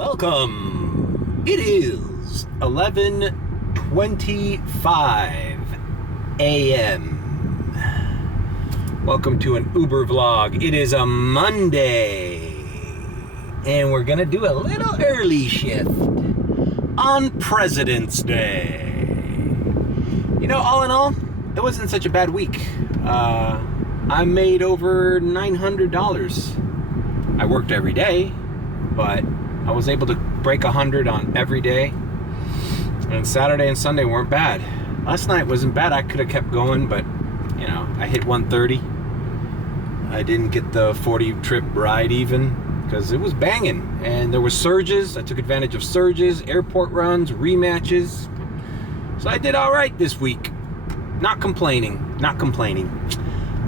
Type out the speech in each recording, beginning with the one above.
Welcome. It is 11:25 a.m. Welcome to an Uber vlog. It is a Monday, and we're gonna do a little early shift on President's Day. You know, all in all, it wasn't such a bad week. I made over $900. I worked every day, but I was able to break 100 on every day. And Saturday and Sunday weren't bad. Last night wasn't bad. I could have kept going, but you know, I hit 130. I didn't get the 40 trip ride even because it was banging. And there were surges. I took advantage of surges, airport runs, rematches. So I did all right this week. Not complaining.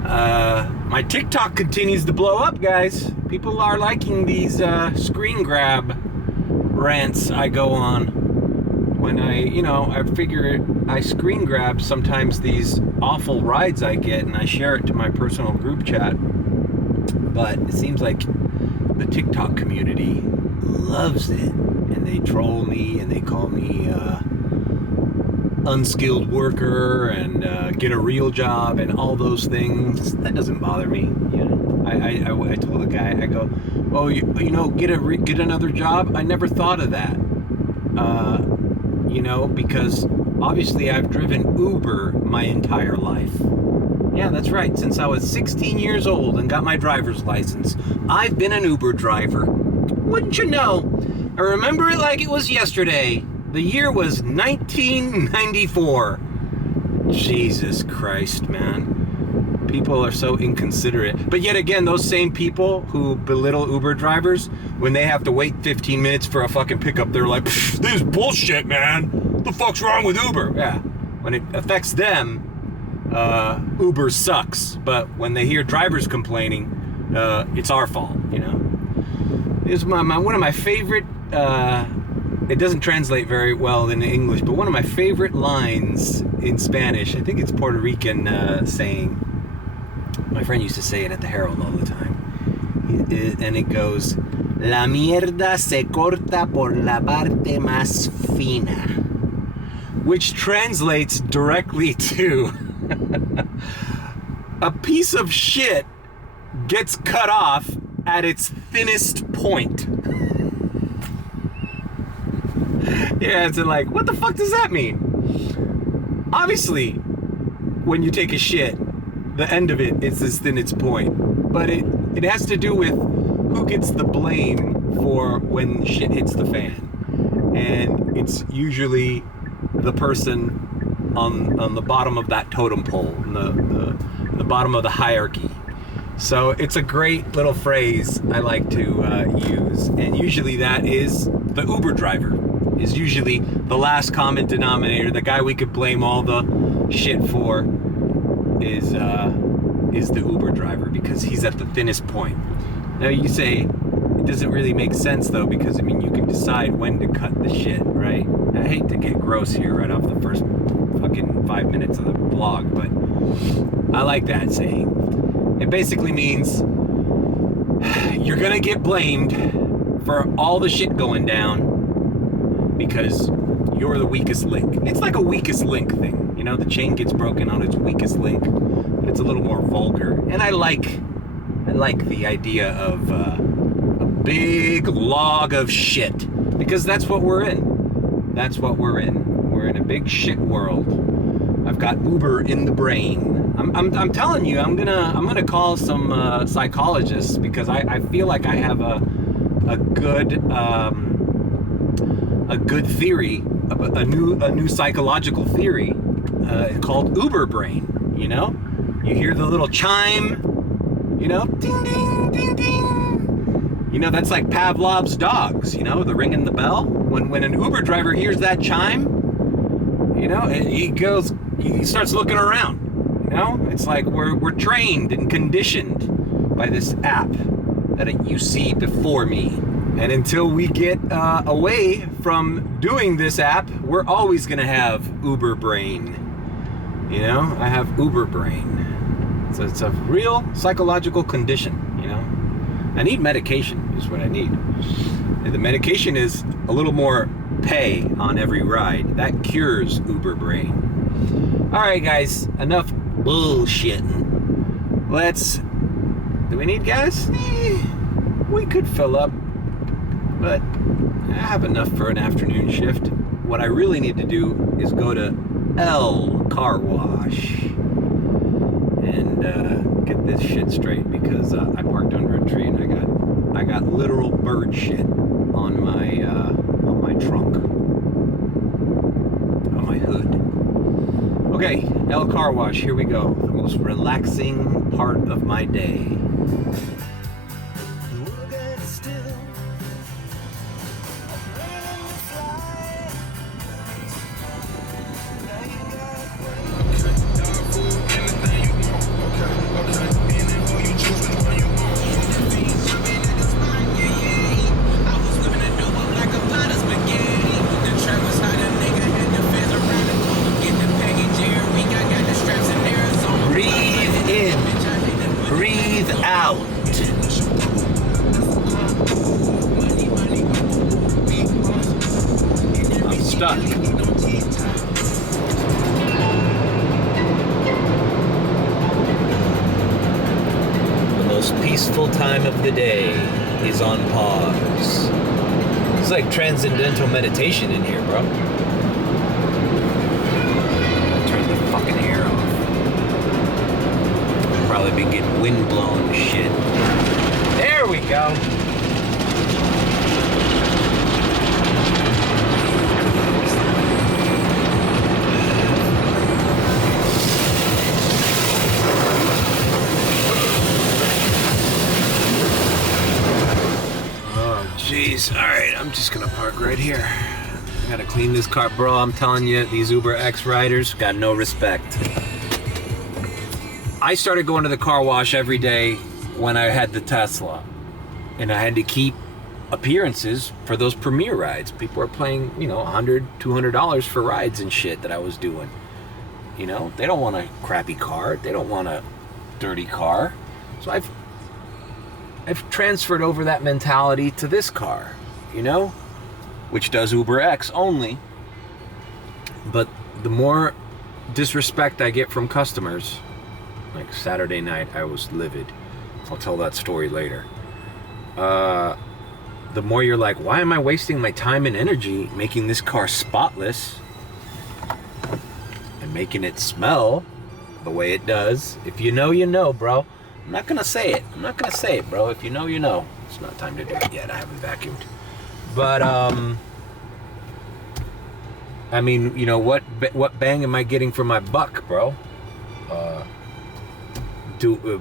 My TikTok continues to blow up, guys. People are liking these screen grab rants I go on. When I figure I screen grab sometimes these awful rides I get and I share it to my personal group chat. But it seems like the TikTok community loves it. And they troll me and they call me unskilled worker and get a real job and all those things. That doesn't bother me. You know, I told the guy, I go, oh, get another job. I never thought of that. Because obviously I've driven Uber my entire life. Yeah, that's right. Since I was 16 years old and got my driver's license, I've been an Uber driver. Wouldn't you know? I remember it like it was yesterday. The year was 1994. Jesus Christ, man. People are so inconsiderate. But yet again, those same people who belittle Uber drivers, when they have to wait 15 minutes for a fucking pickup, they're like, this is bullshit, man. What the fuck's wrong with Uber? Yeah. When it affects them, Uber sucks. But when they hear drivers complaining, it's our fault, you know. It's one of my favorite... it doesn't translate very well in English, but one of my favorite lines in Spanish, I think it's Puerto Rican saying. My friend used to say it at the Herald all the time. And it goes, La mierda se corta por la parte más fina. Which translates directly to a piece of shit gets cut off at its thinnest point. Yeah, it's like, what the fuck does that mean? Obviously, when you take a shit, the end of it is as thin its point. But it has to do with who gets the blame for when shit hits the fan. And it's usually the person on the bottom of that totem pole, the bottom of the hierarchy. So it's a great little phrase I like to use. And usually that is the Uber driver. Is usually the last common denominator. The guy we could blame all the shit for is the Uber driver because he's at the thinnest point. Now you say it doesn't really make sense though, because I mean you can decide when to cut the shit, right? I hate to get gross here right off the first fucking 5 minutes of the vlog, but I like that saying. It basically means you're gonna get blamed for all the shit going down because you're the weakest link. It's like a weakest link thing. You know, the chain gets broken on its weakest link. But it's a little more vulgar. And I like the idea of a big log of shit. Because that's what we're in. We're in a big shit world. I've got Uber in the brain. I'm telling you, I'm gonna call some psychologists because I feel like I have a good theory, a new psychological theory called Uber brain. You know, you hear the little chime, you know, ding ding ding ding. You know, that's like Pavlov's dogs. You know, the ringing the bell. When an Uber driver hears that chime, you know, he starts looking around. You know, it's like we're trained and conditioned by this app that you see before me. And until we get away from doing this app, we're always gonna have Uber brain. You know, I have Uber brain. So it's a real psychological condition, you know. I need medication is what I need. And the medication is a little more pay on every ride. That cures Uber brain. All right, guys, enough bullshitting. Do we need gas? We could fill up, but I have enough for an afternoon shift. What I really need to do is go to Carwash and get this shit straight, because I parked under a tree and I got literal bird shit on my trunk, on my hood. Okay, Carwash, here we go. The most relaxing part of my day. Stuck. The most peaceful time of the day is on pause. It's like transcendental meditation in here, bro. Turn the fucking air off. Probably be getting wind-blown shit. There we go. Jeez, alright, I'm just gonna park right here. I gotta clean this car. Bro, I'm telling you, these Uber X riders got no respect. I started going to the car wash every day when I had the Tesla. And I had to keep appearances for those premiere rides. People were paying, $100, $200 for rides and shit that I was doing. They don't want a crappy car. They don't want a dirty car. So I've transferred over that mentality to this car, which does Uber X only. But the more disrespect I get from customers, like Saturday night, I was livid. I'll tell that story later. The more you're like, why am I wasting my time and energy making this car spotless and making it smell the way it does? If you know, you know, bro. I'm not gonna say it, bro. If you know, you know. It's not time to do it yet. I haven't vacuumed. But, I mean, what bang am I getting for my buck, bro?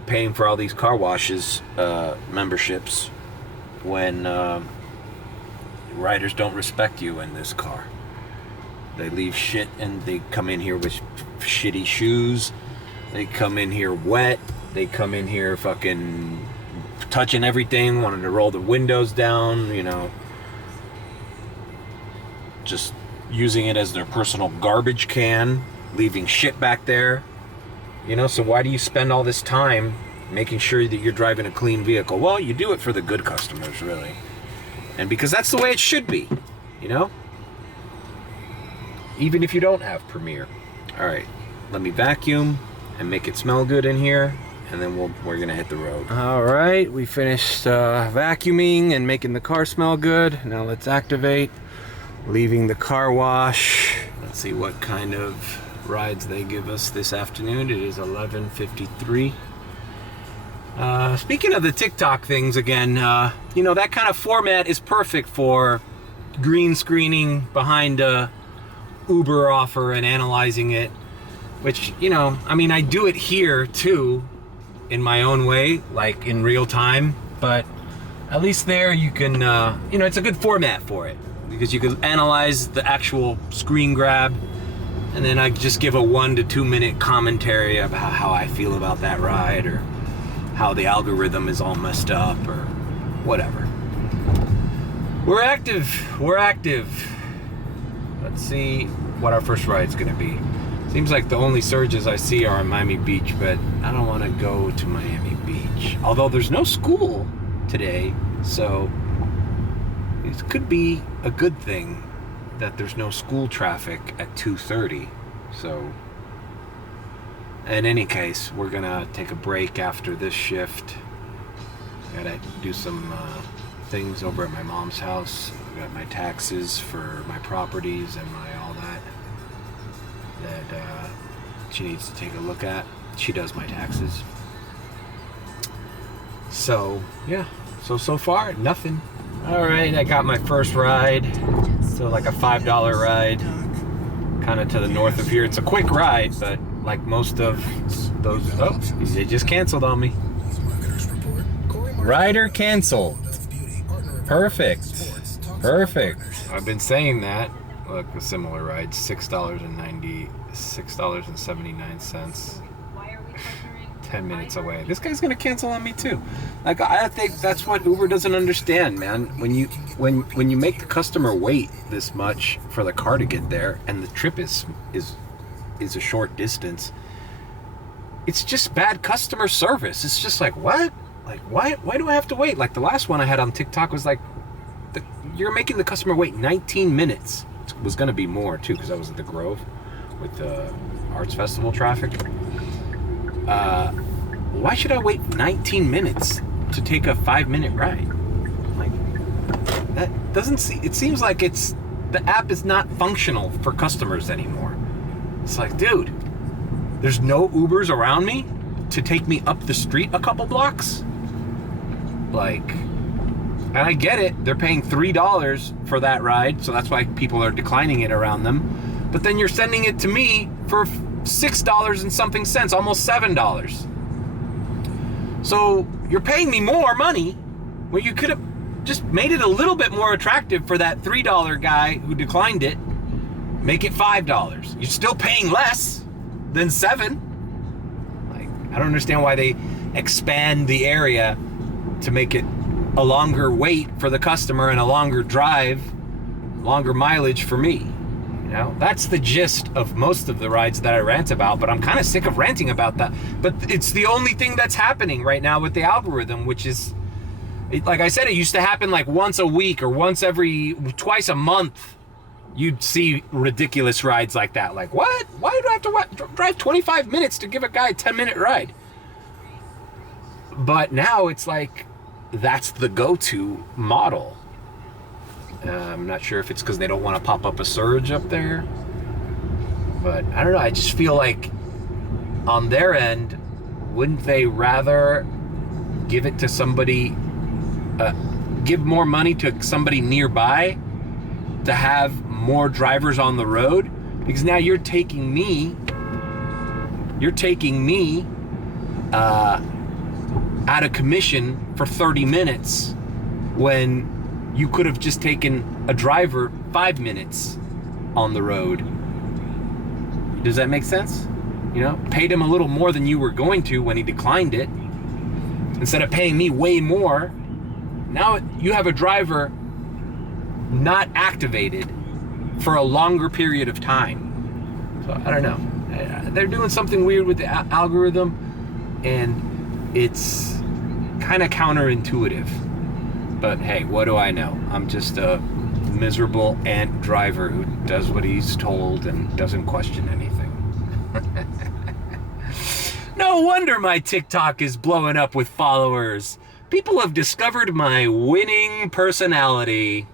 Paying for all these car washes, memberships, when riders don't respect you in this car. They leave shit and they come in here with shitty shoes. They come in here wet. They come in here fucking touching everything, wanting to roll the windows down, just using it as their personal garbage can, leaving shit back there. So why do you spend all this time making sure that you're driving a clean vehicle? Well, you do it for the good customers, really. And because that's the way it should be, Even if you don't have Premiere. All right, let me vacuum and make it smell good in here. And then we're gonna hit the road. All right, we finished vacuuming and making the car smell good. Now let's activate, leaving the car wash. Let's see what kind of rides they give us this afternoon. It is 11:53. Speaking of the TikTok things again, that kind of format is perfect for green screening behind a Uber offer and analyzing it, which, I do it here too, in my own way, like in real time, but at least there you can, it's a good format for it, because you can analyze the actual screen grab, and then I just give a 1 to 2 minute commentary about how I feel about that ride, or how the algorithm is all messed up, or whatever. We're active. Let's see what our first ride's gonna be. Seems like the only surges I see are in Miami Beach, but I don't want to go to Miami Beach. Although there's no school today, so, It could be a good thing that there's no school traffic at 2:30. So, in any case, we're gonna take a break after this shift. Gotta do some things over at my mom's house. I got my taxes for my properties and my all that she needs to take a look at. She does my taxes. So yeah, so far nothing. All right, I got my first ride. So like a $5 ride, kind of to the north of here. It's a quick ride, but like most of those, oh, they just canceled on me. Rider canceled. Perfect. I've been saying that. Look, a similar ride, $6.79. 10 minutes away. This guy's gonna cancel on me too. Like, I think that's what Uber doesn't understand, man. When you make the customer wait this much for the car to get there, and the trip is a short distance, it's just bad customer service. It's just like, what? Like, why do I have to wait? Like the last one I had on TikTok was like, you're making the customer wait 19 minutes. It was gonna be more too, because I was at the Grove with the Arts Festival traffic. Why should I wait 19 minutes to take a 5-minute ride? Like, that doesn't seem, it seems like the app is not functional for customers anymore. It's like, dude, there's no Ubers around me to take me up the street a couple blocks? Like, and I get it, they're paying $3 for that ride, so that's why people are declining it around them. But then you're sending it to me for $6 and something cents, almost $7. So you're paying me more money where you could have just made it a little bit more attractive for that $3 guy who declined it. Make it $5. You're still paying less than $7. Like, I don't understand why they expand the area to make it a longer wait for the customer and a longer drive, longer mileage for me. You know, that's the gist of most of the rides that I rant about, but I'm kind of sick of ranting about that. But it's the only thing that's happening right now with the algorithm, which is, like I said, it used to happen like once a week or twice a month. You'd see ridiculous rides like that. Like, what? Why do I have to drive 25 minutes to give a guy a 10-minute ride? But now it's like, that's the go-to model. I'm not sure if it's because they don't want to pop up a surge up there, but I don't know. I just feel like on their end, wouldn't they rather give it to somebody, give more money to somebody nearby to have more drivers on the road? Because now you're taking me out of commission for 30 minutes when you could have just taken a driver 5 minutes on the road. Does that make sense? You know, paid him a little more than you were going to when he declined it. Instead of paying me way more, now you have a driver not activated for a longer period of time. So I don't know. They're doing something weird with the algorithm, and it's kind of counterintuitive. But hey, what do I know? I'm just a miserable ant driver who does what he's told and doesn't question anything. No wonder my TikTok is blowing up with followers. People have discovered my winning personality.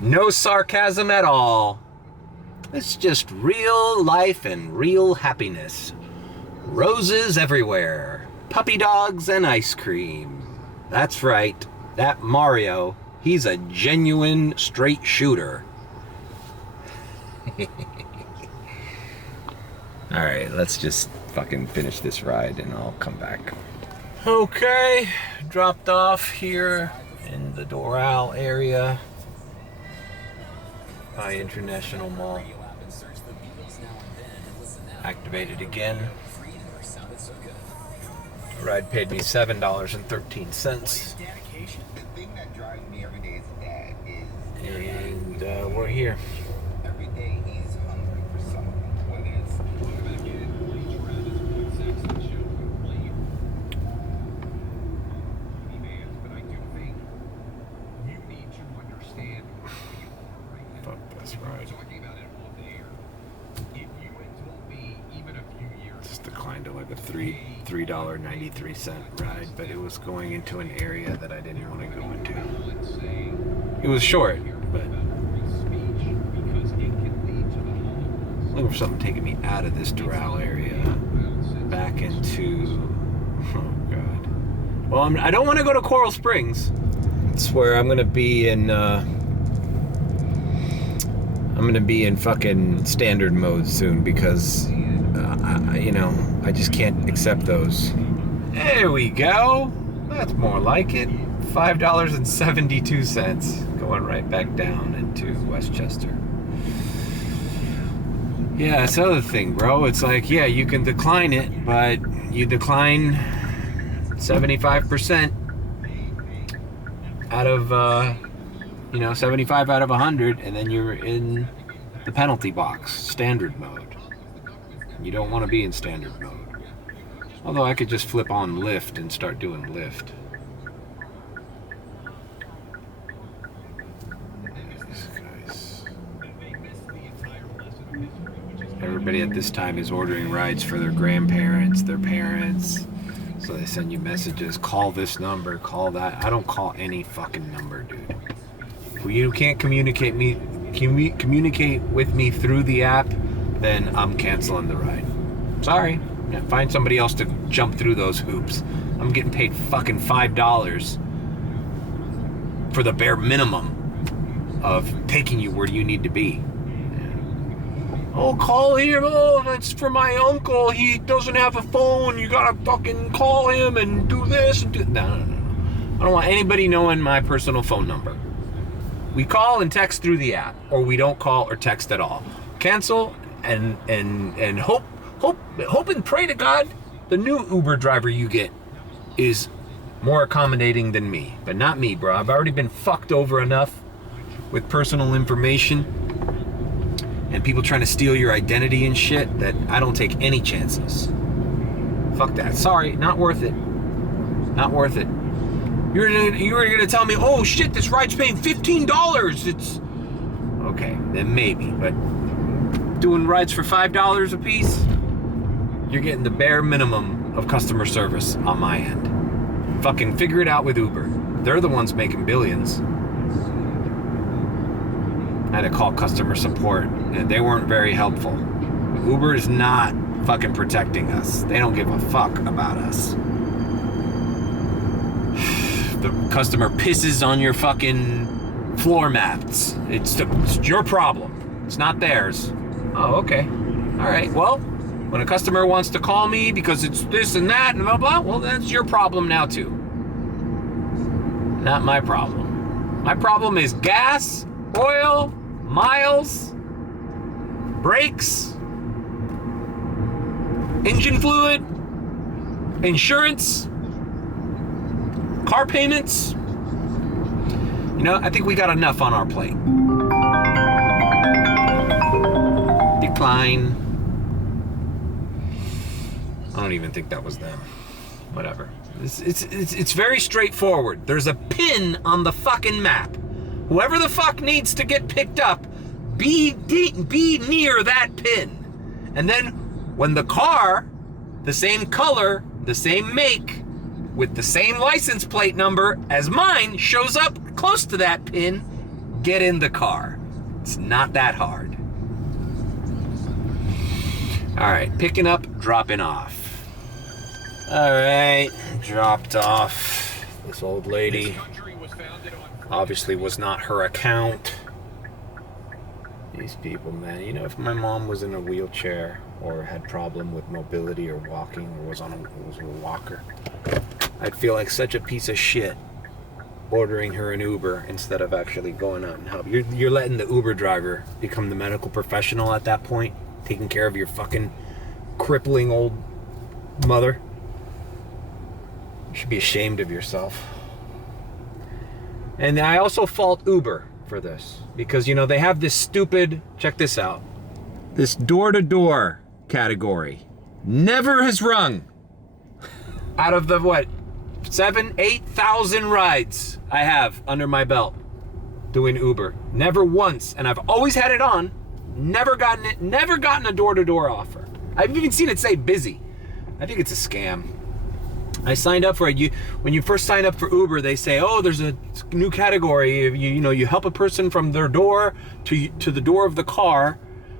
No sarcasm at all. It's just real life and real happiness. Roses everywhere. Puppy dogs and ice cream. That's right. That Mario, he's a genuine straight shooter. Alright, let's just fucking finish this ride and I'll come back. Okay, dropped off here in the Doral area by International Mall. Activated again. The ride paid me $7.13. And we're here. ride. Just declined to like a $3.93 ride, but it was going into an area that I didn't want to go into. It was short, but looking for something taking me out of this Doral area, back into, oh god. Well, I don't want to go to Coral Springs. It's where I'm gonna be in. I'm gonna be in fucking standard mode soon because, I just can't accept those. There we go. That's more like it. $5.72 going right back down into Westchester. Yeah, that's the other thing, bro. It's like, yeah, you can decline it, but you decline 75% out of, 75 out of 100, and then you're in the penalty box, standard mode. You don't want to be in standard mode. Although I could just flip on Lyft and start doing Lyft. Everybody at this time is ordering rides for their grandparents, their parents. So they send you messages, call this number, call that. I don't call any fucking number, dude. If you can't communicate with me through the app, then I'm canceling the ride. Sorry. Yeah, find somebody else to jump through those hoops. I'm getting paid fucking $5 for the bare minimum of taking you where you need to be. Oh, call him. Oh, that's for my uncle. He doesn't have a phone. You gotta fucking call him and do this and do... No. I don't want anybody knowing my personal phone number. We call and text through the app, or we don't call or text at all. Cancel and hope and pray to God the new Uber driver you get is more accommodating than me. But not me, bro. I've already been fucked over enough with personal information and people trying to steal your identity and shit that I don't take any chances. Fuck that. Sorry, not worth it. Not worth it. You were gonna tell me, oh shit, this ride's paying $15. It's okay, then maybe, but doing rides for $5 a piece, you're getting the bare minimum of customer service on my end. Fucking figure it out with Uber. They're the ones making billions. I had to call customer support, and they weren't very helpful. Uber is not fucking protecting us. They don't give a fuck about us. The customer pisses on your fucking floor mats. It's your problem. It's not theirs. Oh, okay. All right, well, when a customer wants to call me because it's this and that and blah, blah, well, that's your problem now, too. Not my problem. My problem is gas, oil, miles, brakes, engine fluid, insurance, car payments. I think we got enough on our plate. Decline. I don't even think that was them. Whatever. It's very straightforward. There's a pin on the fucking map. Whoever the fuck needs to get picked up, be near that pin. And then when the car, the same color, the same make, with the same license plate number as mine, shows up close to that pin, get in the car. It's not that hard. All right, picking up, dropping off. All right, dropped off. This old lady obviously was not her account. These people, man. If my mom was in a wheelchair or had problem with mobility or walking or was a walker, I'd feel like such a piece of shit ordering her an Uber instead of actually going out and help. You're letting the Uber driver become the medical professional at that point, taking care of your fucking crippling old mother. You should be ashamed of yourself. And I also fault Uber for this because, they have this stupid, check this out, this door-to-door category. Never has rung. Out of the, 7,000, 8,000 rides I have under my belt. doing Uber. Never once. And I've always had it on. Never gotten it. Never gotten a door-to-door offer. I've even seen it say busy. I think it's a scam. I signed up for it. When you first sign up for Uber, they say, oh, there's a new category. You help a person from their door to the door of the car,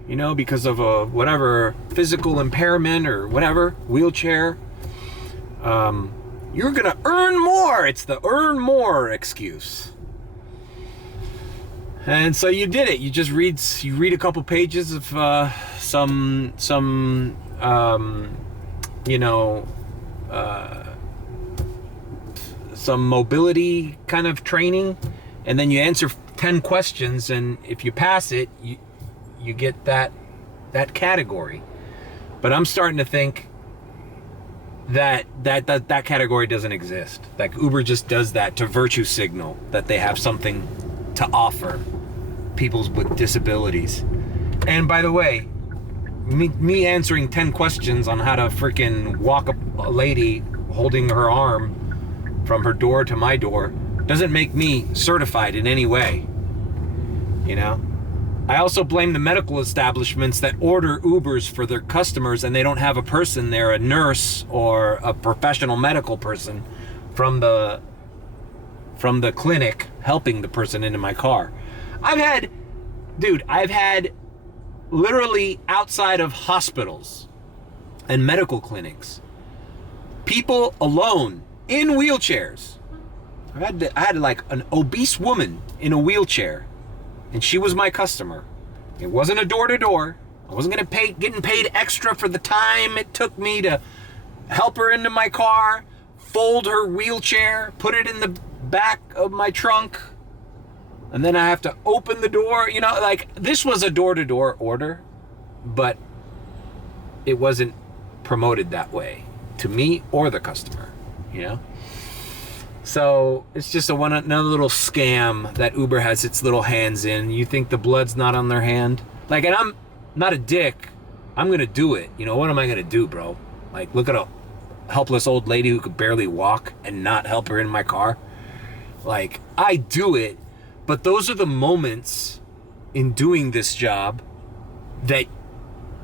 because of a whatever physical impairment or whatever, wheelchair. You're gonna earn more. It's the earn more excuse. And so you did it. You just read a couple pages of some mobility kind of training, and then you answer 10 questions, and if you pass it, you get that category. But I'm starting to think that category doesn't exist. Like Uber just does that to virtue signal that they have something to offer people with disabilities. And by the way, me answering 10 questions on how to freaking walk a lady holding her arm from her door to my door doesn't make me certified in any way. I also blame the medical establishments that order Ubers for their customers and they don't have a person there, a nurse or a professional medical person from the clinic helping the person into my car. I've had literally outside of hospitals and medical clinics, people alone in wheelchairs. I had like an obese woman in a wheelchair, and she was my customer. It wasn't a door-to-door. I wasn't getting paid extra for the time it took me to help her into my car, fold her wheelchair, put it in the back of my trunk, and then I have to open the door. This was a door-to-door order, but it wasn't promoted that way to me or the customer, So it's just another little scam that Uber has its little hands in. You think the blood's not on their hand? And I'm not a dick. I'm gonna do it. What am I gonna do, bro? Look at a helpless old lady who could barely walk and not help her in my car. I do it, but those are the moments in doing this job that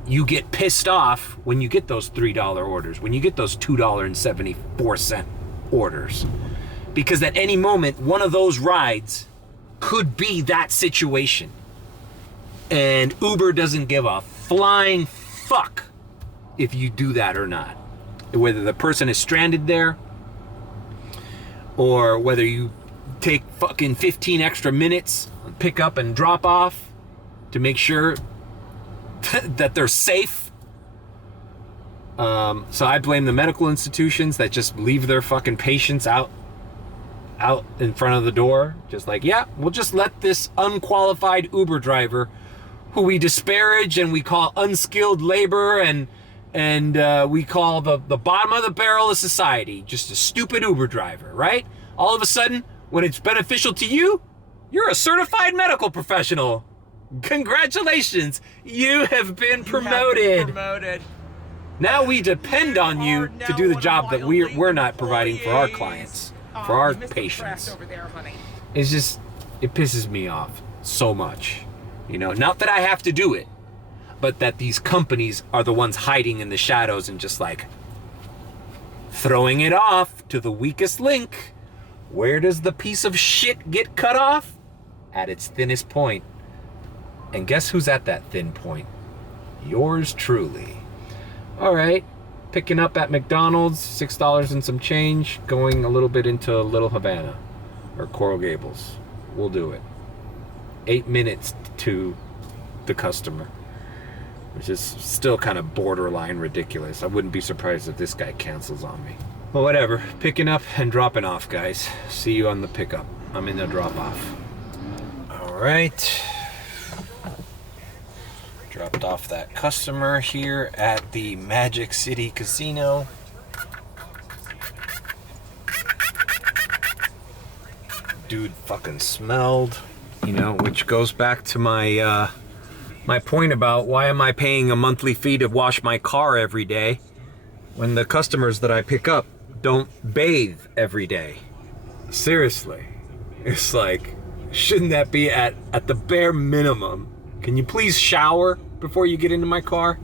you get pissed off when you get those $3 orders, when you get those $2.74 orders. Because at any moment, one of those rides could be that situation. And Uber doesn't give a flying fuck if you do that or not. Whether the person is stranded there, or whether you take fucking 15 extra minutes, pick up and drop off to make sure that they're safe. So I blame the medical institutions that just leave their fucking patients out in front of the door. Just we'll just let this unqualified Uber driver, who we disparage and we call unskilled labor and we call the bottom of the barrel of society, just a stupid Uber driver, right? All of a sudden, when it's beneficial to you, you're a certified medical professional. Congratulations, you have been promoted. Now we depend on you to do the job that we're not providing for our clients, for our patients. It's just, it pisses me off so much. Not that I have to do it, but that these companies are the ones hiding in the shadows and just throwing it off to the weakest link. Where does the piece of shit get cut off? At its thinnest point. And guess who's at that thin point? Yours truly. All right, picking up at McDonald's, $6 and some change, going a little bit into Little Havana or Coral Gables. We'll do it. 8 minutes to the customer, which is still kind of borderline ridiculous. I wouldn't be surprised if this guy cancels on me. Well, whatever. Picking up and dropping off, guys. See you on the pickup. I'm in the drop off. All right. Dropped off that customer here at the Magic City Casino. Dude fucking smelled, which goes back to my my point about why am I paying a monthly fee to wash my car every day when the customers that I pick up don't bathe every day. Seriously. It's Shouldn't that be at the bare minimum? Can you please shower before you get into my car?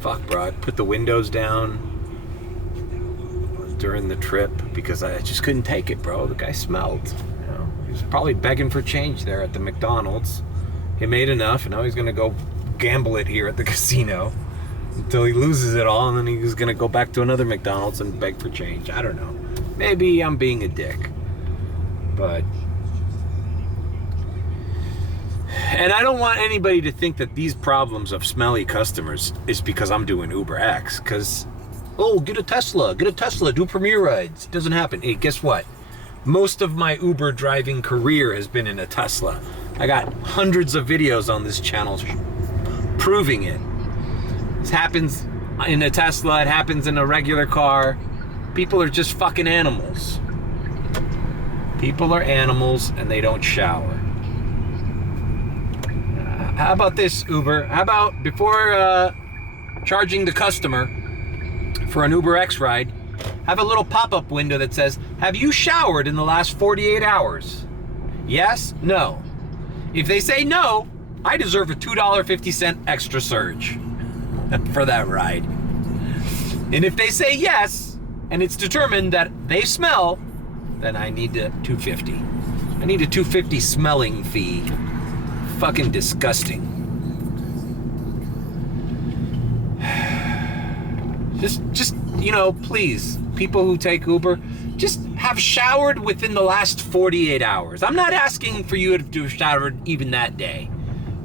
Fuck, bro. I put the windows down during the trip because I just couldn't take it, bro. The guy smelled. You know, he was probably begging for change there at the McDonald's. He made enough, and now he's gonna go gamble it here at the casino until he loses it all, and then he's gonna go back to another McDonald's and beg for change. I don't know. Maybe I'm being a dick, but. And I don't want anybody to think that these problems of smelly customers is because I'm doing Uber X. Because, oh, get a Tesla, do Premier rides. It doesn't happen. Hey, guess what? Most of my Uber driving career has been in a Tesla. I got hundreds of videos on this channel proving it. This happens in a Tesla, it happens in a regular car. People are just fucking animals. People are animals and they don't shower. How about this, Uber? How about before charging the customer for an Uber X ride, have a little pop-up window that says, have you showered in the last 48 hours? Yes? No? If they say no, I deserve a $2.50 extra surge for that ride. And if they say yes, and it's determined that they smell, then I need a $2.50. I need a $2.50 smelling fee. Fucking disgusting. Just you know, please, people who take Uber, just have showered within the last 48 hours. I'm not asking for you to have showered even that day.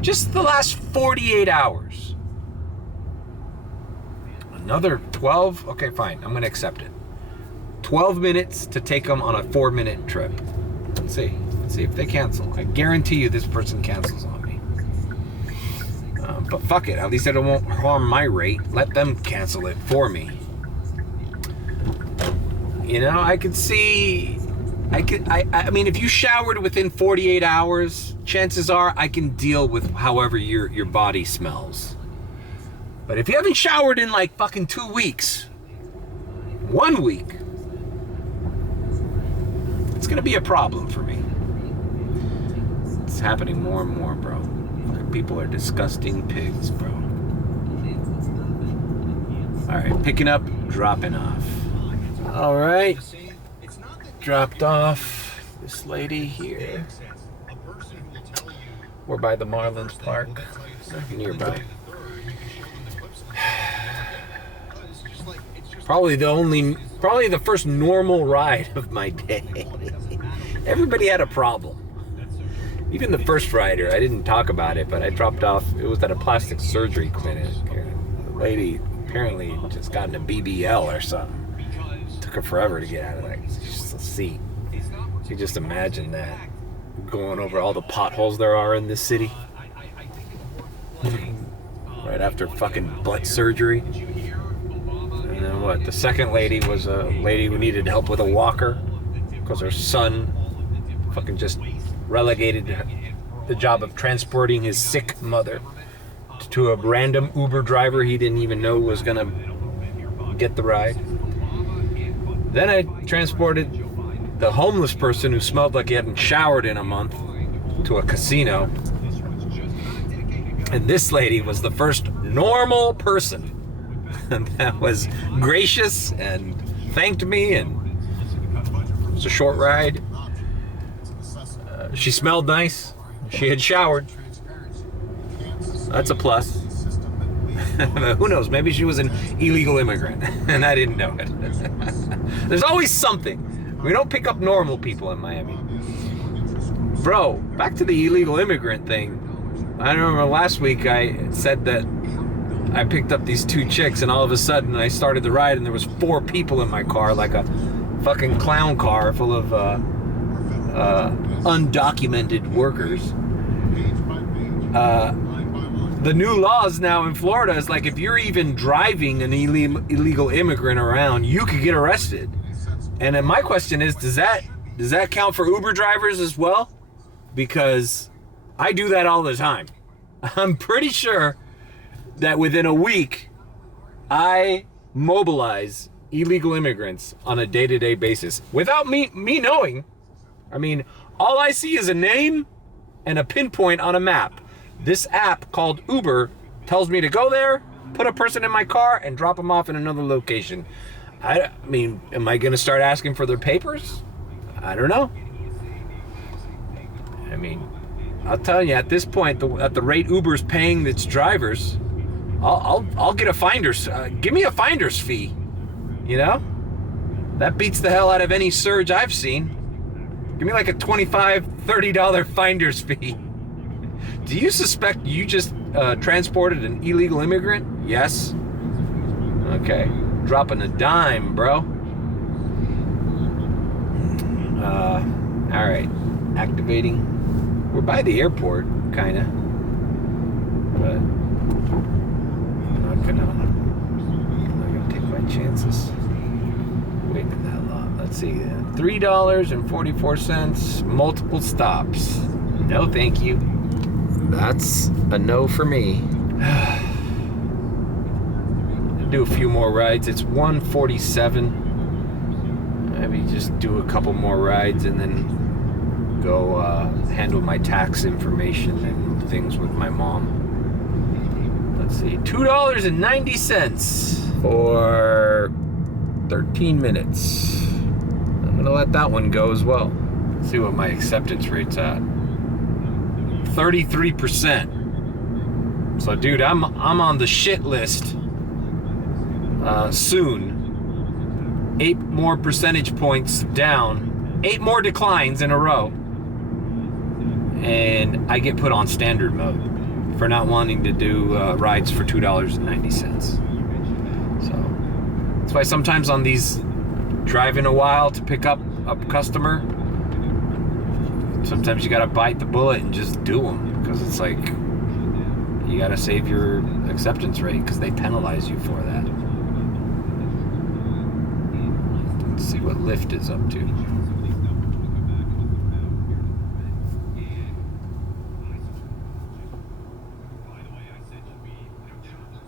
Just the last 48 hours. Another 12? Okay, fine. I'm gonna accept it. 12 minutes to take them on a 4-minute trip. Let's see. See if they cancel. I guarantee you this person cancels on me. But fuck it. At least it won't harm my rate. Let them cancel it for me. You know, I could see... I mean, if you showered within 48 hours, chances are I can deal with however your body smells. But if you haven't showered in like fucking 2 weeks, 1 week, it's gonna be a problem for me. It's happening more and more, bro. People are disgusting pigs, bro. All right, picking up, dropping off. All right, dropped off this lady here. We're by the Marlins Park, nearby. Probably the first normal ride of my day. Everybody had a problem. Even the first rider, I didn't talk about it, but I dropped off. It was at a plastic surgery clinic. The lady apparently just got in a BBL or something. Took her forever to get out of that seat. You just imagine that, going over all the potholes there are in this city. Right after fucking butt surgery. And then what? The second lady was a lady who needed help with a walker because her son fucking just relegated the job of transporting his sick mother to a random Uber driver he didn't even know was gonna get the ride. Then I transported the homeless person who smelled like he hadn't showered in a month to a casino. And this lady was the first normal person that was gracious and thanked me, and it was a short ride. She smelled nice. She had showered. That's a plus. Who knows? Maybe she was an illegal immigrant and I didn't know it. There's always something. We don't pick up normal people in Miami. Bro, back to the illegal immigrant thing. I remember last week I said that I picked up these 2 chicks and all of a sudden I started the ride and there was 4 people in my car, like a fucking clown car full of undocumented workers. The new laws now in Florida is like if you're even driving an illegal immigrant around, you could get arrested. And then my question is, does that count for Uber drivers as well? Because I do that all the time. I'm pretty sure that within a week, I mobilize illegal immigrants on a day-to-day basis without me knowing. I mean, All I see is a name and a pinpoint on a map. This app called Uber tells me to go there, put a person in my car, and drop them off in another location. I mean, am I going to start asking for their papers? I don't know. I mean, I'll tell you, at this point, at the rate Uber's paying its drivers, I'll get a finder's. Give me a finder's fee. You know, that beats the hell out of any surge I've seen. Give me like a $25, $30 finder's fee. Do you suspect you just transported an illegal immigrant? Yes. Okay. Dropping a dime, bro. All right. Activating. We're by the airport, kind of. But I'm not gonna take my chances. Waiting that long. Let's see. $3.44. Multiple stops. No, thank you. That's a no for me. Do a few more rides. It's 1:47. Maybe just do a couple more rides and then go handle my tax information and things with my mom. Let's see. $2.90 for 13 minutes. I'm gonna let that one go as well. Let's see what my acceptance rate's at. 33%. So, dude, I'm on the shit list. Soon. 8 more percentage points down. 8 more declines in a row. And I get put on standard mode for not wanting to do rides for $2.90. So that's why sometimes on these driving a while to pick up a customer, sometimes you gotta bite the bullet and just do them, because it's like you gotta save your acceptance rate because they penalize you for that. Let's see what Lyft is up to.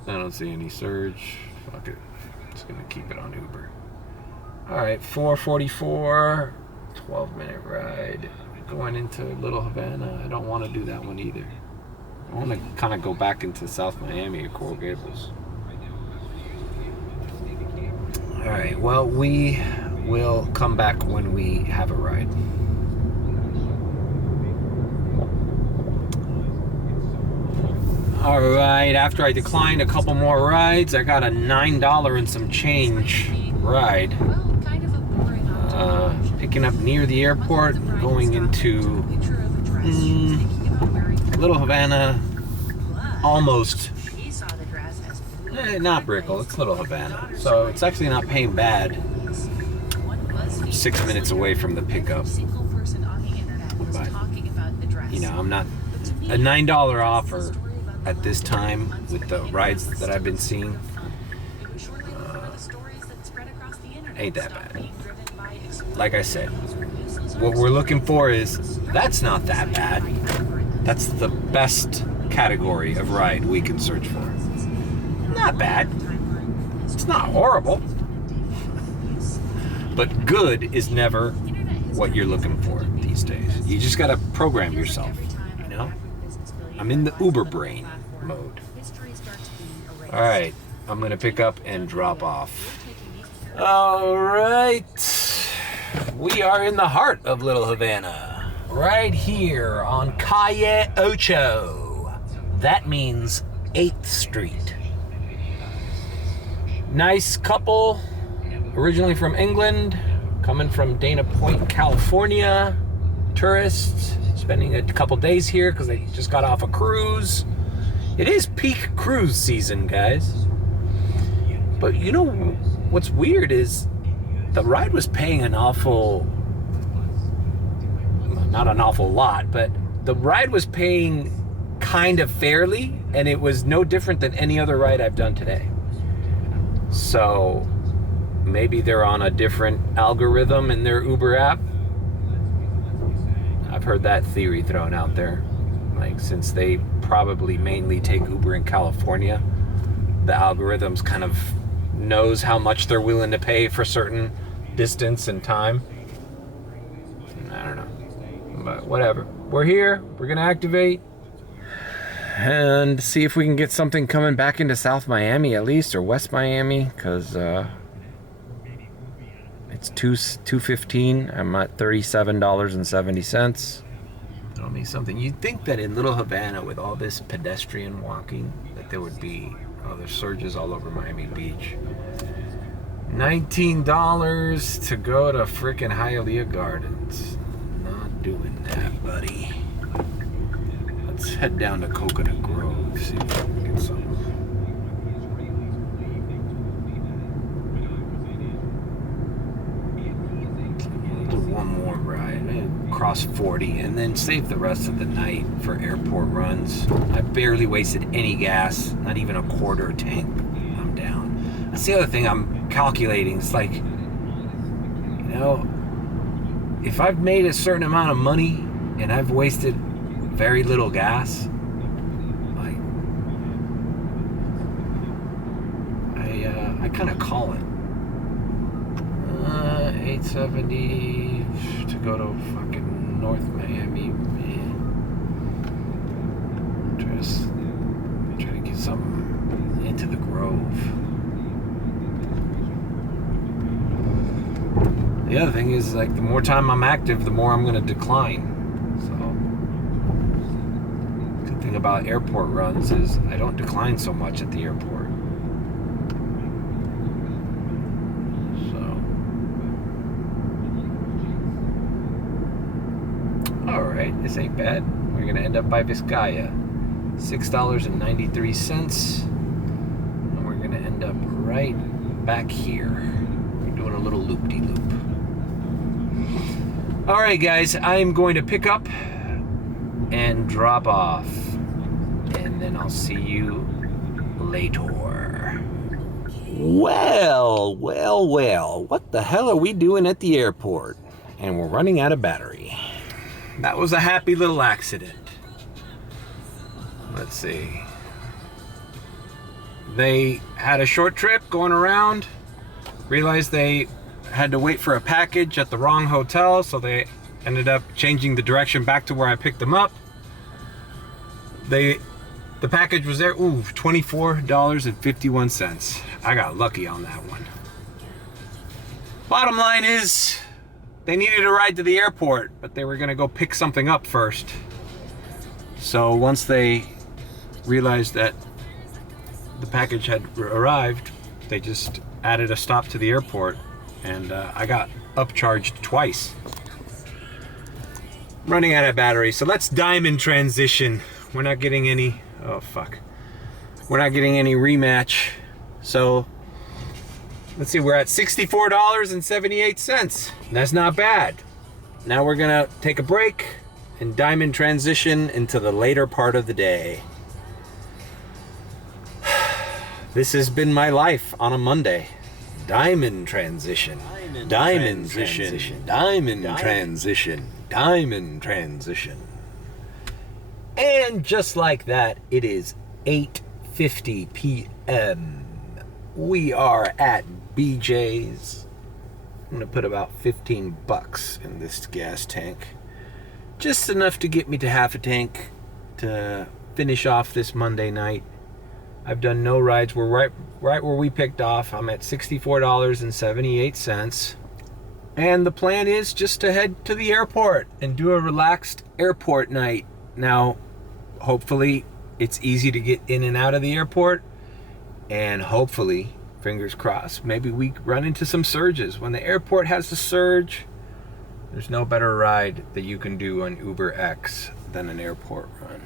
I don't see any surge. Fuck it. Just gonna keep it on Uber. Alright, 4:44, 12-minute ride. Going into Little Havana. I don't want to do that one either. I want to kind of go back into South Miami or Coral Gables. Alright, well, we will come back when we have a ride. Alright, after I declined a couple more rides, I got a $9 and some change ride. Picking up near the airport, going into Little Havana, almost. Not Brickell, it's Little Havana. So it's actually not paying bad. I'm 6 minutes away from the pickup. But, you know, I'm not. A $9 offer at this time with the rides that I've been seeing ain't that bad. Like I said, what we're looking for is, that's not that bad. That's the best category of ride we can search for. Not bad. It's not horrible. But good is never what you're looking for these days. You just gotta program yourself, you know? I'm in the Uber brain mode. Alright, I'm gonna pick up and drop off. Alright. We are in the heart of Little Havana. Right here on Calle Ocho. That means 8th Street. Nice couple. Originally from England. Coming from Dana Point, California. Tourists. Spending a couple days here because they just got off a cruise. It is peak cruise season, guys. But you know what's weird is the ride was paying an awful, not an awful lot, but the ride was paying kind of fairly, and it was no different than any other ride I've done today. So maybe they're on a different algorithm in their Uber app. I've heard that theory thrown out there. Like, since they probably mainly take Uber in California, the algorithms kind of knows how much they're willing to pay for certain distance and time. I don't know. But whatever. We're here. We're gonna activate and see if we can get something coming back into South Miami at least, or West Miami, because it's $2.15. I'm at $37.70. Tell me something. You'd think that in Little Havana, with all this pedestrian walking, that there would be there's surges all over Miami Beach. $19 to go to frickin' Hialeah Gardens. Not doing that, buddy. Let's head down to Coconut Grove, see if we can get some. Do one more ride, cross 40, and then save the rest of the night for airport runs. I barely wasted any gas, not even a quarter tank. I'm down. That's the other thing I'm calculating. It's like, you know, if I've made a certain amount of money and I've wasted very little gas, like, I kind of call it. 870 to go to fucking North Miami. Man. Try to get something into the Grove. The other thing is, like, the more time I'm active, the more I'm going to decline. So, good thing about airport runs is I don't decline so much at the airport. Alright, this ain't bad. We're going to end up by Vizcaya. $6.93. And we're going to end up right back here. We're doing a little loop-de-loop. Alright guys, I'm going to pick up and drop off. And then I'll see you later. Well, what the hell are we doing at the airport? And we're running out of battery. That was a happy little accident. Let's see. They had a short trip going around, realized they had to wait for a package at the wrong hotel, so they ended up changing the direction back to where I picked them up. The package was there, $24.51. I got lucky on that one. Bottom line is, they needed a ride to the airport, but they were gonna go pick something up first. So once they realized that the package had arrived, they just added a stop to the airport, and I got upcharged twice. Running out of battery, so let's diamond transition. We're not getting any, oh fuck. We're not getting any rematch. So let's see, we're at $64.78. That's not bad. Now we're gonna take a break and diamond transition into the later part of the day. This has been my life on a Monday. Diamond transition. Diamond transition. Diamond transition. Diamond transition. And just like that, it is 8:50 p.m. We are at BJ's. I'm gonna put about 15 bucks in this gas tank. Just enough to get me to half a tank to finish off this Monday night. I've done no rides. We're right where we picked off. I'm at $64.78. And the plan is just to head to the airport and do a relaxed airport night. Now, hopefully it's easy to get in and out of the airport. And hopefully, fingers crossed, maybe we run into some surges. When the airport has a surge, there's no better ride that you can do on Uber X than an airport run.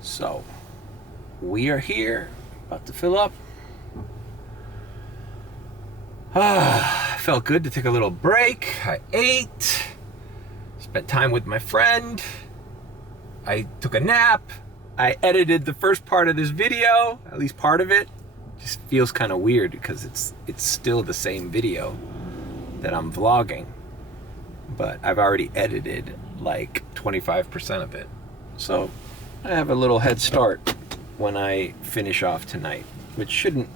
So, we are here, about to fill up. Felt good to take a little break. I ate, spent time with my friend. I took a nap. I edited the first part of this video, at least part of it. Just feels kind of weird because it's still the same video that I'm vlogging, but I've already edited like 25% of it. So I have a little head start when I finish off tonight, which shouldn't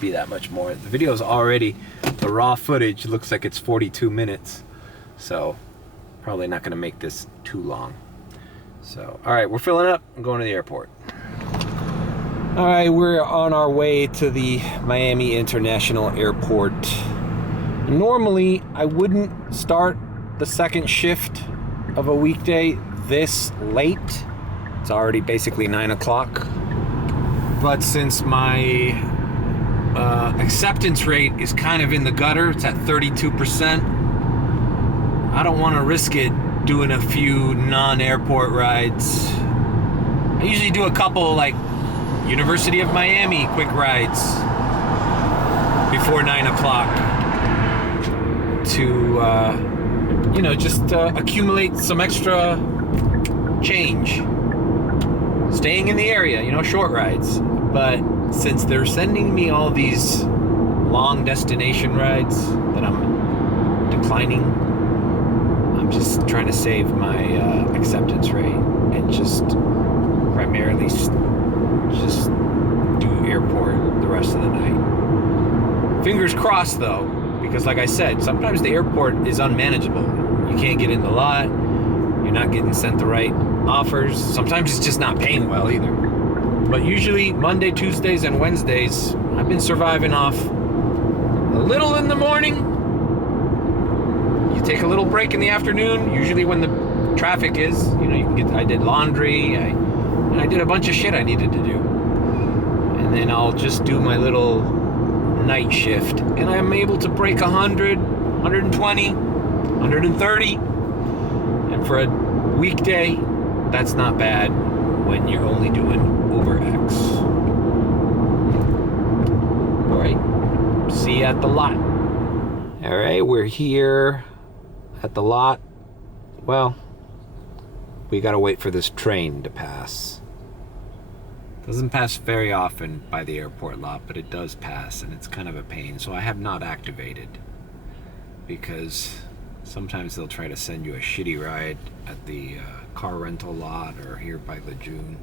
be that much more. The video's already, the raw footage looks like it's 42 minutes. So Probably not going to make this too long. So, all right, we're filling up. I'm going to the airport. All right, we're on our way to the Miami International Airport. Normally, I wouldn't start the second shift of a weekday this late. It's already basically 9 o'clock. But since my acceptance rate is kind of in the gutter, it's at 32%, I don't want to risk it doing a few non-airport rides. I usually do a couple like University of Miami quick rides before 9 o'clock to, you know, just accumulate some extra change. Staying in the area, you know, short rides. But since they're sending me all these long destination rides that I'm declining, I'm just trying to save my acceptance rate and just primarily just do airport the rest of the night. Fingers crossed though, because like I said, sometimes the airport is unmanageable. You can't get in the lot, you're not getting sent the right offers. Sometimes it's just not paying well either. But usually Monday, Tuesdays, and Wednesdays, I've been surviving off a little in the morning. You take a little break in the afternoon, usually when the traffic is, you know, you can get, I did laundry, I did a bunch of shit I needed to do. And then I'll just do my little night shift, and I'm able to break 100, 120, 130. And for a weekday, that's not bad when you're only doing Uber X. All right, see you at the lot. All right, we're here at the lot. Well, we gotta wait for this train to pass. Doesn't pass very often by the airport lot, but it does pass, and it's kind of a pain. So I have not activated, because sometimes they'll try to send you a shitty ride at the car rental lot or here by Lejeune.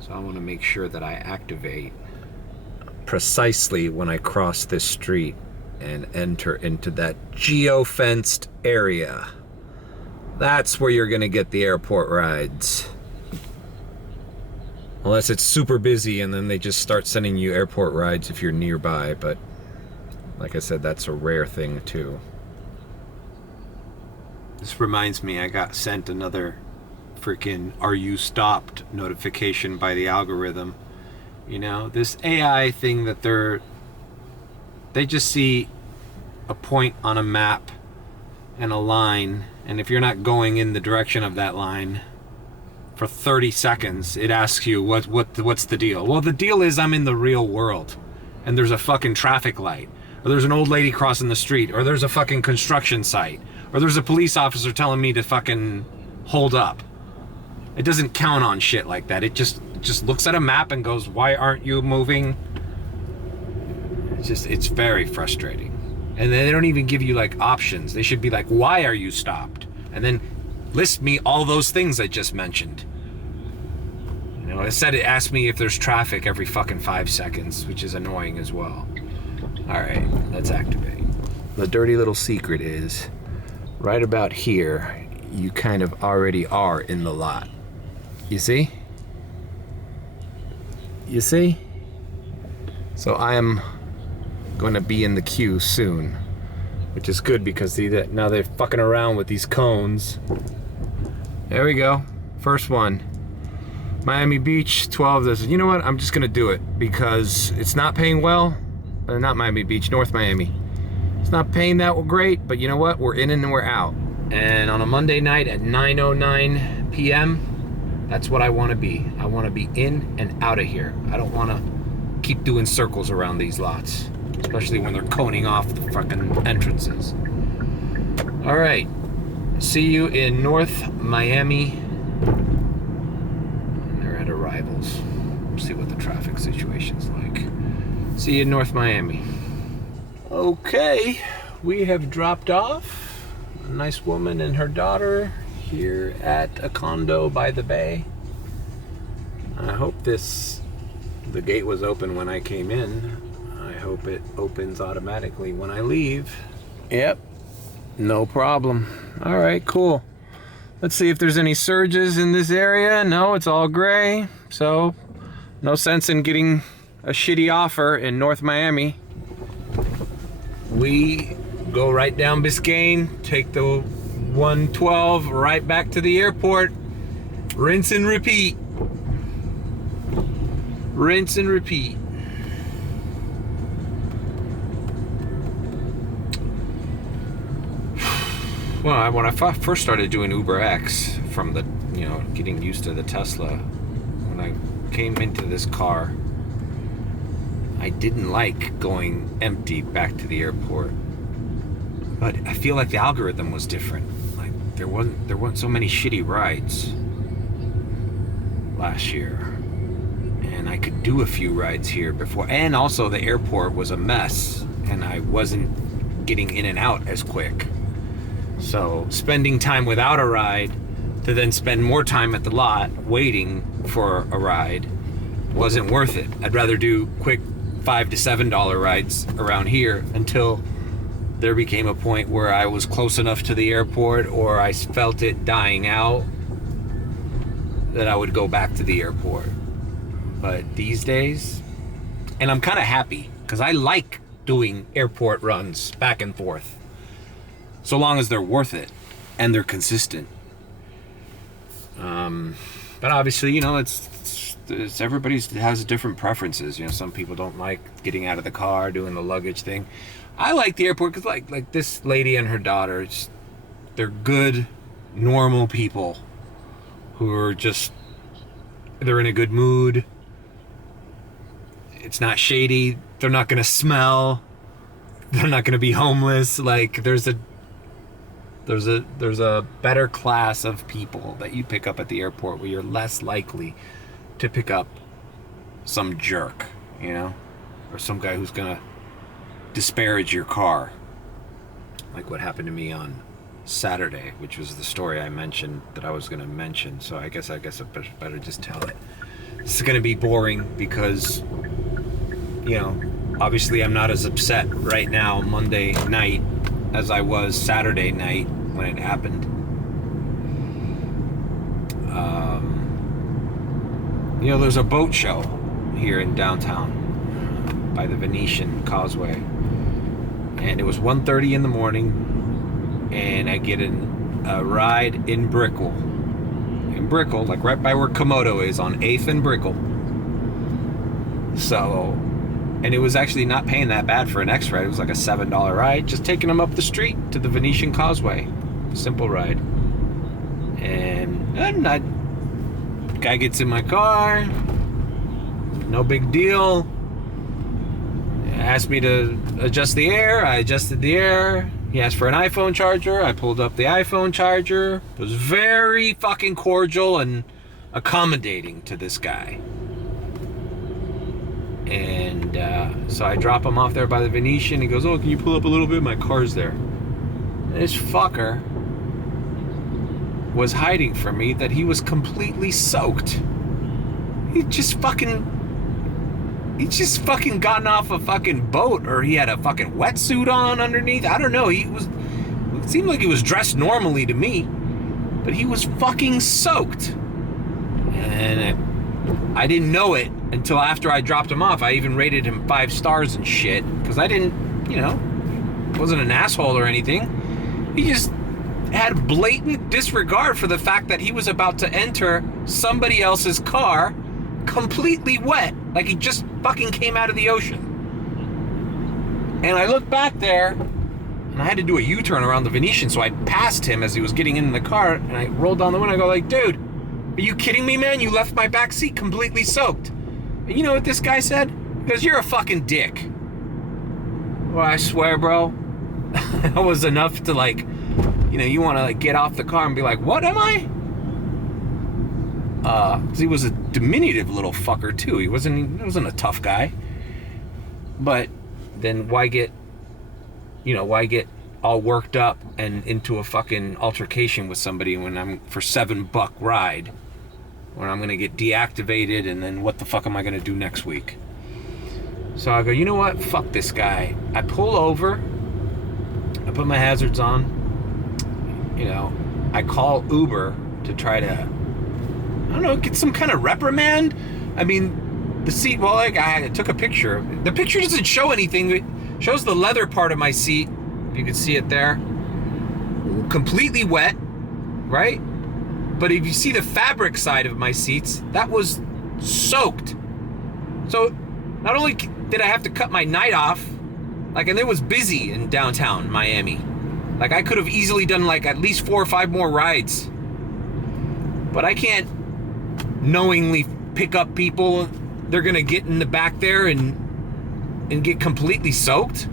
So I want to make sure that I activate precisely when I cross this street and enter into that geo-fenced area. That's where you're gonna get the airport rides. Unless it's super busy and then they just start sending you airport rides if you're nearby, but like I said, that's a rare thing too. This reminds me, I got sent another freaking "Are you stopped?" notification by the algorithm. You know, this AI thing that they just see a point on a map and a line, and if you're not going in the direction of that line for 30 seconds, it asks you what's the deal. Well, the deal is I'm in the real world and there's a fucking traffic light, or there's an old lady crossing the street, or there's a fucking construction site, or there's a police officer telling me to fucking hold up. It doesn't count on shit like that. It just looks at a map and goes, why aren't you moving? It's very frustrating. And they don't even give you like options. They should be like, why are you stopped? And then list me all those things I just mentioned. You know, it asked me if there's traffic every fucking 5 seconds, which is annoying as well. All right, let's activate. The dirty little secret is, right about here, you kind of already are in the lot. You see? You see? So I am going to be in the queue soon, which is good because now they're fucking around with these cones. There we go. First one. Miami Beach, 12. This. You know what? I'm just going to do it because it's not paying well. Not Miami Beach, North Miami. It's not paying that great, but you know what? We're in and we're out. And on a Monday night at 9:09 p.m., that's what I want to be. I want to be in and out of here. I don't want to keep doing circles around these lots, especially when they're coning off the fucking entrances. All right. See you in North Miami. They're at arrivals. See what the traffic situation's like. See you in North Miami. Okay, we have dropped off a nice woman and her daughter here at a condo by the bay. I hope the gate was open when I came in. I hope it opens automatically when I leave. Yep, No problem. All right, cool. Let's see if there's any surges in this area. No, it's all gray. So no sense in getting a shitty offer in North Miami. We go right down Biscayne, take the 112 right back to the airport. Rinse and repeat. Rinse and repeat. Well, when I first started doing Uber X, from the, getting used to the Tesla, when I came into this car, I didn't like going empty back to the airport. But I feel like the algorithm was different. Like there weren't so many shitty rides last year. And I could do a few rides here before. And also the airport was a mess and I wasn't getting in and out as quick. So spending time without a ride to then spend more time at the lot waiting for a ride wasn't worth it. I'd rather do quick $5 to $7 rides around here until there became a point where I was close enough to the airport or I felt it dying out that I would go back to the airport. But these days, and I'm kind of happy because I like doing airport runs back and forth. So long as they're worth it and they're consistent. But obviously, it's everybody has different preferences. Some people don't like getting out of the car, doing the luggage thing. I like the airport because like this lady and her daughter, they're good, normal people who are they're in a good mood. It's not shady. They're not going to smell. They're not going to be homeless. Like there's a better class of people that you pick up at the airport where you're less likely to pick up some jerk, or some guy who's gonna disparage your car, like what happened to me on Saturday, which was the story I mentioned that I was gonna mention. So I guess I better just tell it. It's gonna be boring because, obviously I'm not as upset right now Monday night as I was Saturday night when it happened. There's a boat show here in downtown by the Venetian Causeway, and it was 1:30 in the morning, and I get a ride in Brickell, like right by where Komodo is on 8th and Brickell. So, and it was actually not paying that bad for an X ride. It was like a $7 ride, just taking them up the street to the Venetian Causeway. Simple ride. And guy gets in my car, no big deal. Asked me to adjust the air. I adjusted the air. He asked for an iPhone charger. I pulled up the iPhone charger. It was very fucking cordial and accommodating to this guy. And so I drop him off there by the Venetian. He goes, "Oh, can you pull up a little bit? My car's there." And this fucker was hiding from me that he was completely soaked. He just fucking gotten off a fucking boat, or he had a fucking wetsuit on underneath. I don't know. It seemed like he was dressed normally to me, but he was fucking soaked. And I didn't know it until after I dropped him off. I even rated him 5 stars and shit, because I didn't, wasn't an asshole or anything. He just had blatant disregard for the fact that he was about to enter somebody else's car completely wet, like he just fucking came out of the ocean. And I looked back there, and I had to do a U-turn around the Venetian, so I passed him as he was getting in the car, and I rolled down the window. I go like, "Dude, are you kidding me, man? You left my back seat completely soaked." And you know what this guy said? He goes, "You're a fucking dick." Well, I swear, bro, that was enough to you want to get off the car and be like, "What am I?" 'Cause he was a diminutive little fucker too. He wasn't a tough guy. But then why get all worked up and into a fucking altercation with somebody when I'm for $7 ride, when I'm gonna get deactivated, and then what the fuck am I gonna do next week? So I go, you know what? Fuck this guy. I pull over. I put my hazards on. I call Uber to try to, I don't know, get some kind of reprimand. I mean, the seat, well, like I took a picture. The picture doesn't show anything. It shows the leather part of my seat. You can see it there. Completely wet, right? But if you see the fabric side of my seats, that was soaked. So not only did I have to cut my night off, like, and it was busy in downtown Miami. Like, I could have easily done like at least 4 or 5 more rides. But I can't knowingly pick up people. They're gonna get in the back there and get completely soaked.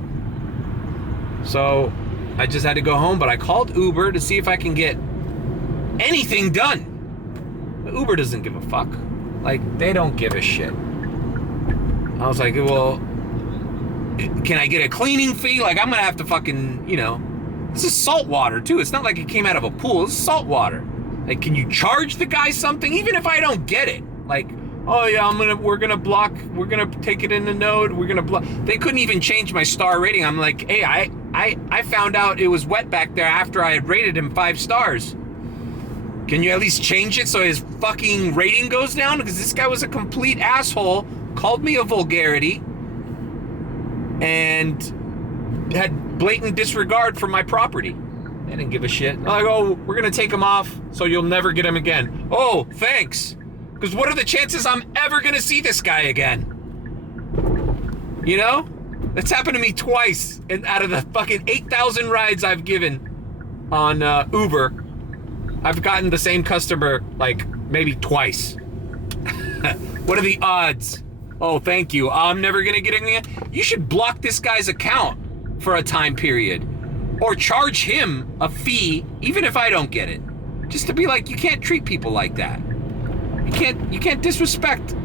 So I just had to go home, but I called Uber to see if I can get anything done. But Uber doesn't give a fuck. Like, they don't give a shit. I was like, well, can I get a cleaning fee? Like, I'm gonna have to fucking, this is salt water too. It's not like it came out of a pool. It's salt water. Like, can you charge the guy something? Even if I don't get it. Like, oh yeah, we're gonna take it in the node, we're gonna block. They couldn't even change my star rating. I'm like, hey, I found out it was wet back there after I had rated him 5 stars. Can you at least change it so his fucking rating goes down? Because this guy was a complete asshole, called me a vulgarity, and had blatant disregard for my property. They didn't give a shit. They're like, oh, we're gonna take him off so you'll never get him again. Oh, thanks. Because what are the chances I'm ever gonna see this guy again? That's happened to me twice, and out of the fucking 8,000 rides I've given on Uber, I've gotten the same customer like maybe twice. What are the odds? Oh, thank you. I'm never gonna get in. You should block this guy's account for a time period, or charge him a fee, even if I don't get it. Just to be like, you can't treat people like that. You can't disrespect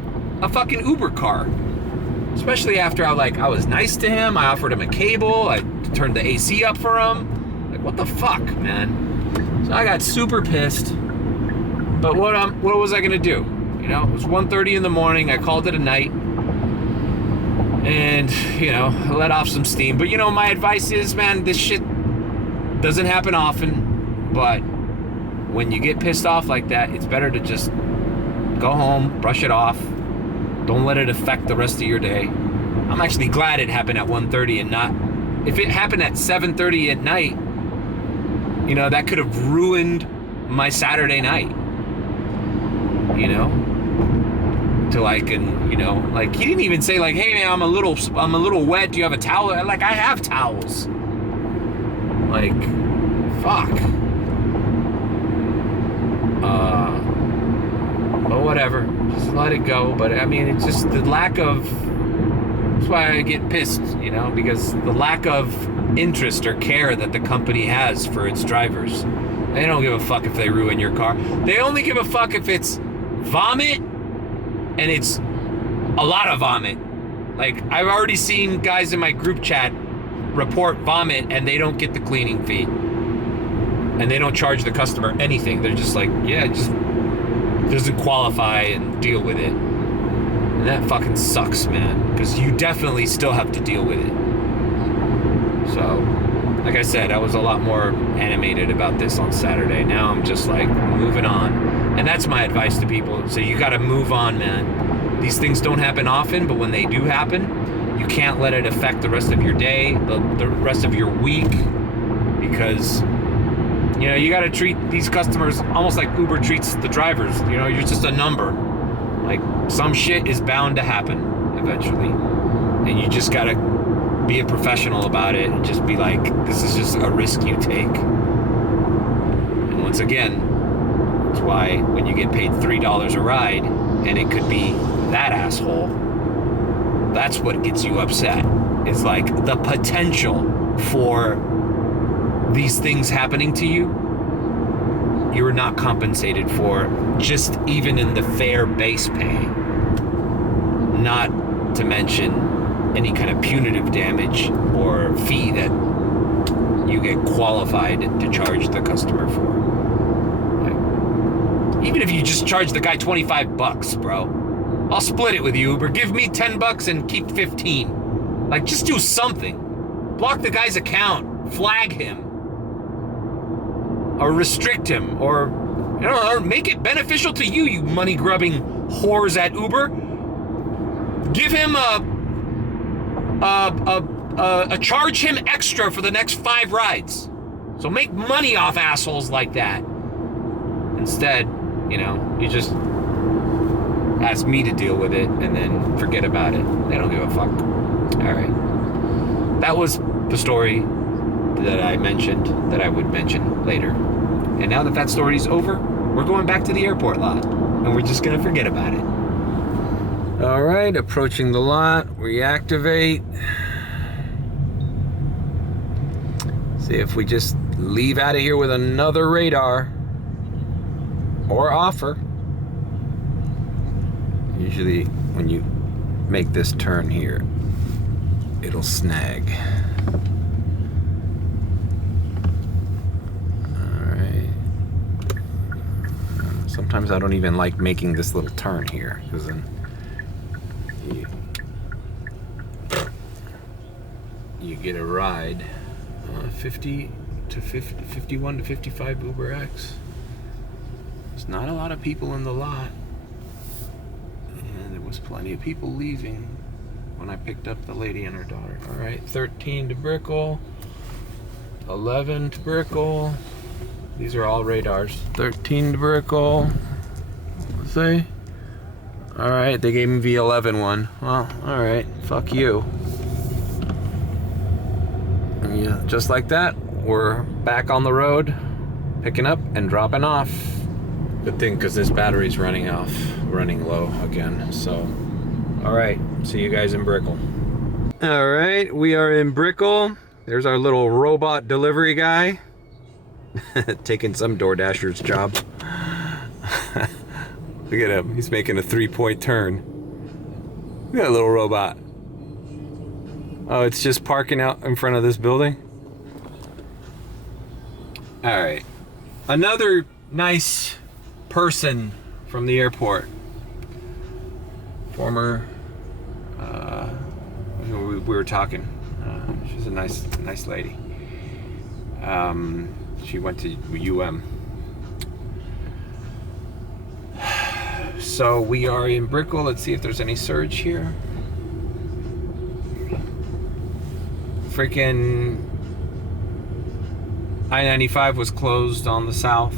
a fucking Uber car. Especially after I was nice to him. I offered him a cable. I turned the AC up for him. Like, what the fuck, man? So I got super pissed. But what was I gonna do? It was 1:30 in the morning. I called it a night. And, I let off some steam. But, my advice is, man, this shit doesn't happen often. But when you get pissed off like that, it's better to just go home, brush it off. Don't let it affect the rest of your day. I'm actually glad it happened at 1:30 and not... If it happened at 7:30 at night, that could have ruined my Saturday night. Till I can, like, he didn't even say like, hey man, I'm a little wet. Do you have a towel? Like, I have towels. Like, fuck. But whatever, just let it go. But I mean, it's just the lack of, that's why I get pissed, because the lack of interest or care that the company has for its drivers. They don't give a fuck if they ruin your car. They only give a fuck if it's vomit, and it's a lot of vomit. Like, I've already seen guys in my group chat report vomit and they don't get the cleaning fee. And they don't charge the customer anything. They're just like, yeah, it just doesn't qualify, and deal with it. And that fucking sucks, man, because you definitely still have to deal with it. So, like I said, I was a lot more animated about this on Saturday. Now I'm just like moving on. And that's my advice to people. So you gotta move on, man. These things don't happen often, but when they do happen, you can't let it affect the rest of your day, the rest of your week, because you gotta treat these customers almost like Uber treats the drivers. You're just a number. Like, some shit is bound to happen eventually. And you just gotta be a professional about it and just be like, this is just a risk you take. And once again, that's why when you get paid $3 a ride and it could be that asshole, that's what gets you upset. It's like the potential for these things happening to you, you're not compensated for, just even in the fair base pay. Not to mention any kind of punitive damage or fee that you get qualified to charge the customer for. Like, even if you just charge the guy $25, bro, I'll split it with you, Uber. Give me $10 and keep 15. Like, just do something. Block the guy's account. Flag him. or restrict him, or make it beneficial to you, you money-grubbing whores at Uber. Give him charge him extra for the next 5 rides. So make money off assholes like that. Instead, you just ask me to deal with it and then forget about it. They don't give a fuck. All right. That was the story that I mentioned that I would mention later. And now that story's over, we're going back to the airport lot and we're just going to forget about it. All right, approaching the lot, reactivate. See if we just leave out of here with another radar or offer. Usually when you make this turn here, it'll snag. All right. Sometimes I don't even like making this little turn here, because then you get a ride. 51 to 55 UberX. There's not a lot of people in the lot, and there was plenty of people leaving when I picked up the lady and her daughter. All right, 13 to Brickell, 11 to Brickell. These are all radars. 13 to Brickell. Let's see. All right, they gave me the 11 one. Well, all right, fuck you. And yeah, just like that, we're back on the road, picking up and dropping off. Good thing, because this battery's running low again. So, all right, see you guys in Brickell. All right, we are in Brickell. There's our little robot delivery guy, taking some DoorDasher's job. Look at him, he's making a 3-point turn. Look at that little robot. Oh, it's just parking out in front of this building? All right, another nice person from the airport. Former, we were talking. She's a nice lady. She went to UM. So we are in Brickell. Let's see if there's any surge here. Freaking I-95 was closed on the south,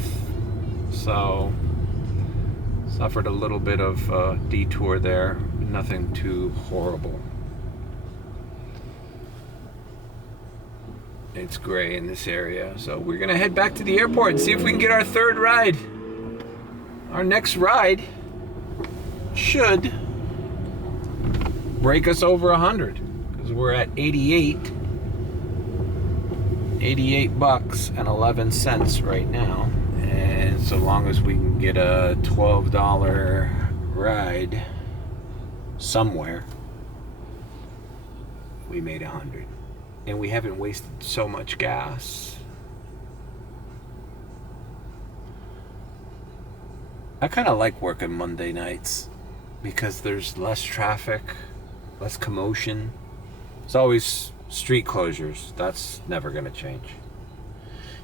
so suffered a little bit of a detour there. Nothing too horrible. It's gray in this area, so we're gonna head back to the airport and see if we can get our third ride. Our next ride should break us over 100, because we're at 88 bucks and 11 cents right now. And so long as we can get a $12 ride somewhere, we made 100. And we haven't wasted so much gas. I kind of like working Monday nights because there's less traffic, less commotion. It's always street closures. That's never gonna change.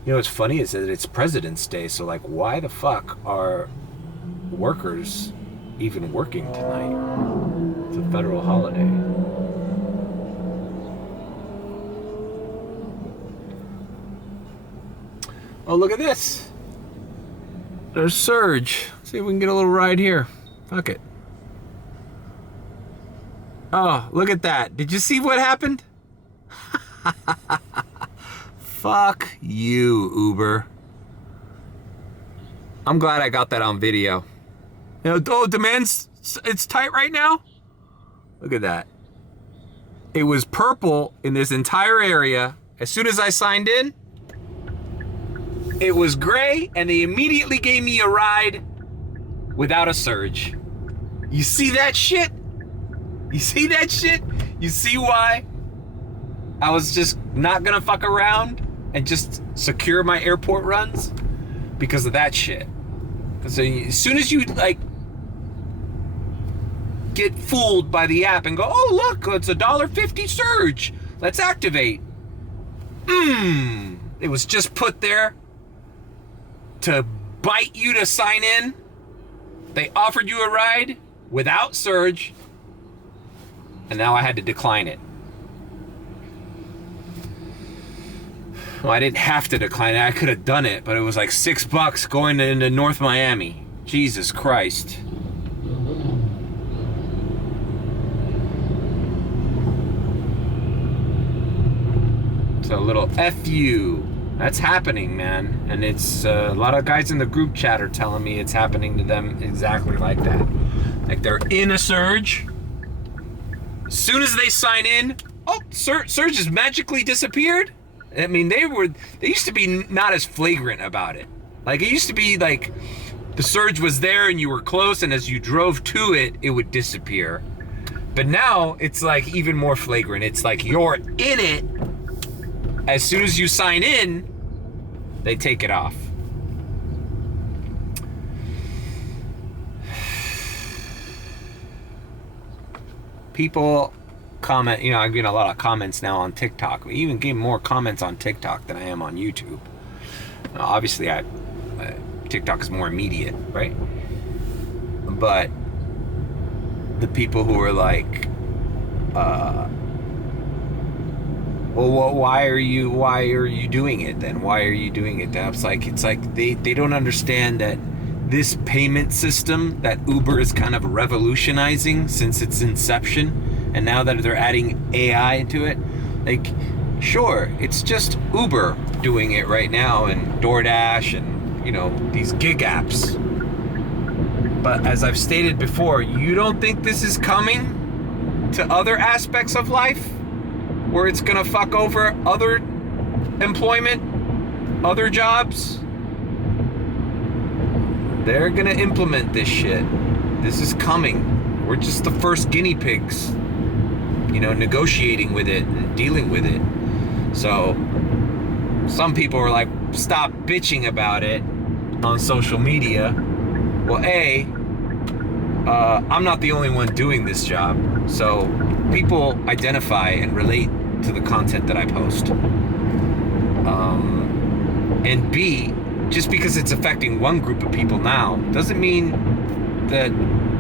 You know what's funny is that it's President's Day, so like, why the fuck are workers even working tonight? It's a federal holiday. Oh, look at this. There's surge. See if we can get a little ride here. Fuck it. Oh, look at that. Did you see what happened? Fuck you, Uber. I'm glad I got that on video. You know, oh, demand's, it's tight right now? Look at that. It was purple in this entire area. As soon as I signed in, it was gray, and they immediately gave me a ride without a surge. You see that shit? You see that shit? You see why I was just not gonna fuck around and just secure my airport runs? Because of that shit. Because as soon as you like get fooled by the app and go, oh look, it's a $1.50 surge, let's activate. It was just put there to bite you to sign in. They offered you a ride without surge, and now I had to decline it. Well, I didn't have to decline it. I could have done it, but it was like $6 going into North Miami. Jesus Christ. So a little F you. That's happening, man. And it's a lot of guys in the group chat are telling me it's happening to them exactly like that. Like they're in a surge. As soon as they sign in, oh, surge has magically disappeared. I mean, they used to be not as flagrant about it. Like it used to be like the surge was there and you were close, and as you drove to it, it would disappear. But now it's like even more flagrant. It's like you're in it. As soon as you sign in, they take it off. People comment, you know, I'm getting a lot of comments now on TikTok. We even get more comments on TikTok than I am on YouTube. Now, obviously, TikTok is more immediate, right? But the people who are like, well, why are you doing it then? Why are you doing it? It's like they don't understand that this payment system that Uber is kind of revolutionizing since its inception, and now that they're adding AI into it, like, sure, it's just Uber doing it right now, and DoorDash, and, you know, these gig apps. But as I've stated before, you don't think this is coming to other aspects of life, where it's gonna fuck over other employment, other jobs? They're gonna implement this shit. This is coming. We're just the first guinea pigs, you know, negotiating with it and dealing with it. So some people are like, stop bitching about it on social media. Well, I'm not the only one doing this job, so people identify and relate to the content that I post. And B, just because it's affecting one group of people now doesn't mean that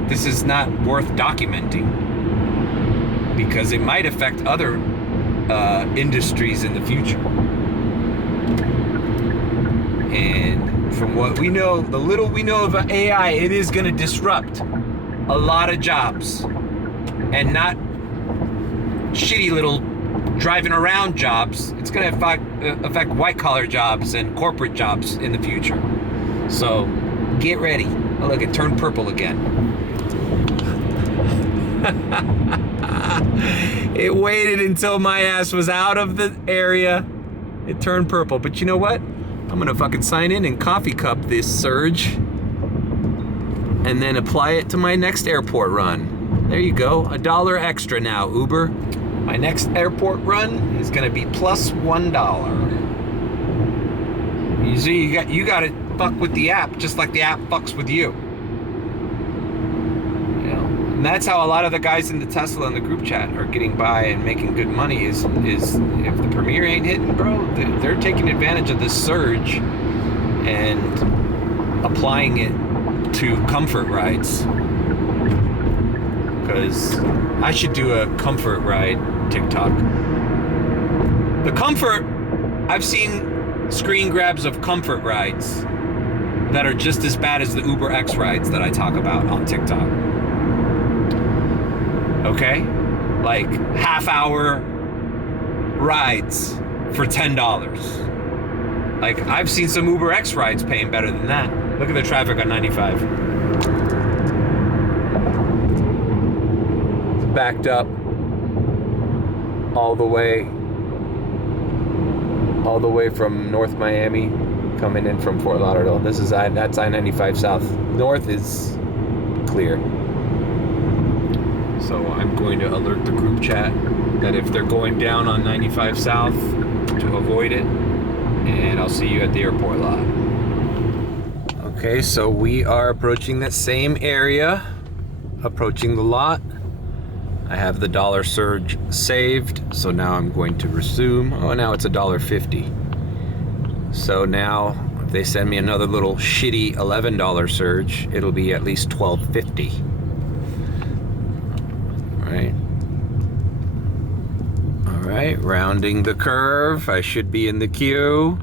this is not worth documenting, because it might affect other industries in the future. And from what we know, the little we know of AI, it is going to disrupt a lot of jobs, and not shitty little driving around jobs. It's going to affect white collar jobs and corporate jobs in the future. So get ready. Oh, look, it turned purple again. It waited until my ass was out of the area. It turned purple. But you know what? I'm going to fucking sign in and coffee cup this surge, and then apply it to my next airport run. There you go. $1 extra now, Uber. My next airport run is gonna be plus $1. You see, you gotta fuck with the app just like the app fucks with you. You know, and that's how a lot of the guys in the Tesla and the group chat are getting by and making good money. Is if the Premier ain't hitting, bro, they're taking advantage of this surge and applying it to comfort rides. Because I should do a comfort ride TikTok. The comfort, I've seen screen grabs of comfort rides that are just as bad as the Uber X rides that I talk about on TikTok. Okay? Like half-hour rides for $10. Like, I've seen some Uber X rides paying better than that. Look at the traffic on 95. Backed up all the way from North Miami, coming in from Fort Lauderdale. That's I-95 South. North is clear. So I'm going to alert the group chat that if they're going down on 95 South, to avoid it, and I'll see you at the airport lot. Okay, so we are approaching that same area, approaching the lot. I have the $1 surge saved, so now I'm going to resume. Oh, now it's $1.50. So now if they send me another little shitty $11 surge, it'll be at least $12.50. Right. All right, rounding the curve. I should be in the queue.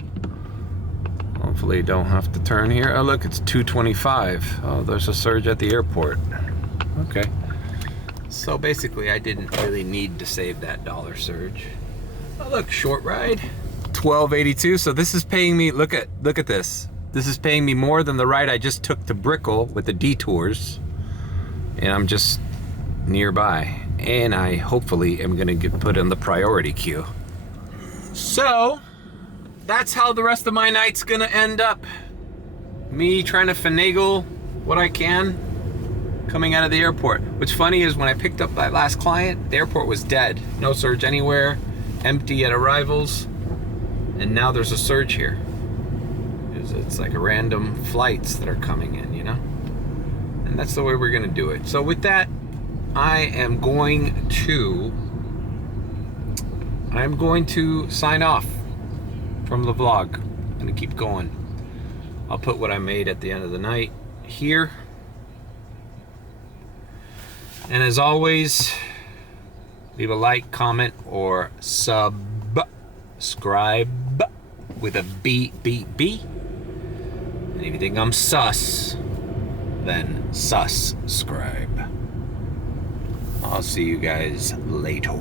Hopefully don't have to turn here. Oh, look, it's 225. Oh, there's a surge at the airport. Okay. So basically, I didn't really need to save that dollar surge. Oh, look, short ride. $12.82. So this is paying me, look at this. This is paying me more than the ride I just took to Brickell with the detours. And I'm just nearby. And I hopefully am gonna get put in the priority queue. So that's how the rest of my night's gonna end up. Me trying to finagle what I can coming out of the airport. What's funny is when I picked up that last client, the airport was dead. No surge anywhere, empty at arrivals, and now there's a surge here. It's like a random flights that are coming in, you know? And that's the way we're gonna do it. So with that, I'm going to sign off from the vlog. I'm gonna keep going. I'll put what I made at the end of the night here. And as always, leave a like, comment, or subscribe with a B. And if you think I'm sus, then sus-scribe. I'll see you guys later.